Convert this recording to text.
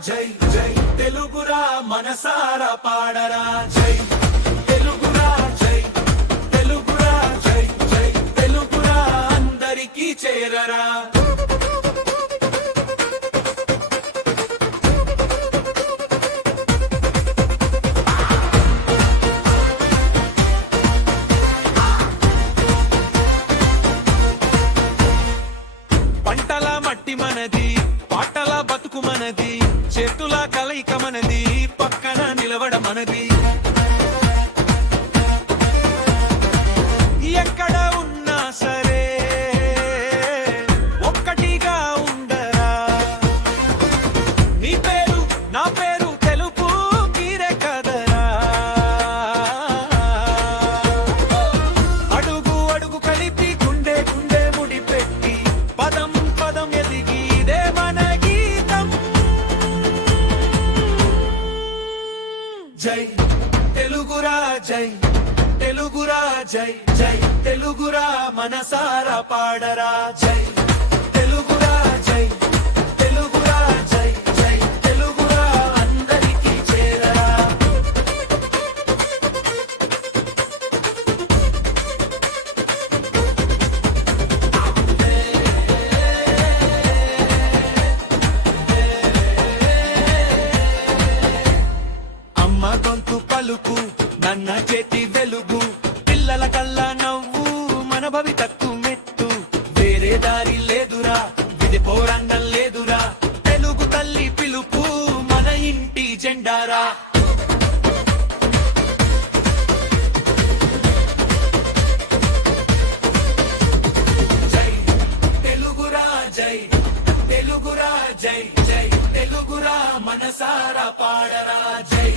జై జై తెలుగురా మనసారా పాడరా జై తెలుగురా జై తెలుగురా జై జై తెలుగురా అందరికీ చేరరా పంటల మట్టి మనది పాటల బతుకు మనది చేతుల కలయిక మనది పక్కన నిలవడ మనది ఎక్కడ ఉన్నా సరే ఒక్కటిగా ఉండరా నీ పేరు నా పేరు తెలుపు మీరే కదరా అడుగు అడుగు కలిపి గుండె గుండె ముడి పెట్టి పదం పదం ఎదిగి ఇదే మన గీతం జై తెలుగురా జై తెలుగురా జై జై తెలుగురా మనసారా పాడరా జై తెలుగురా జై తెలుగురా జై జై తెలుగురా అందరికీ చేరరా అమ్మ గొంతు పలుకు నన్న చేతి వెలుగు పిల్లల కల్లా నవ్వు మన భవితకు మెట్టు వేరే దారి లేదురా విధి పోరాంగం లేదురా తెలుగు తల్లి పిలుపు మన ఇంటి జెండారా జై తెలుగురా జై తెలుగురా జై జై తెలుగురా మనసారా పాడరా జై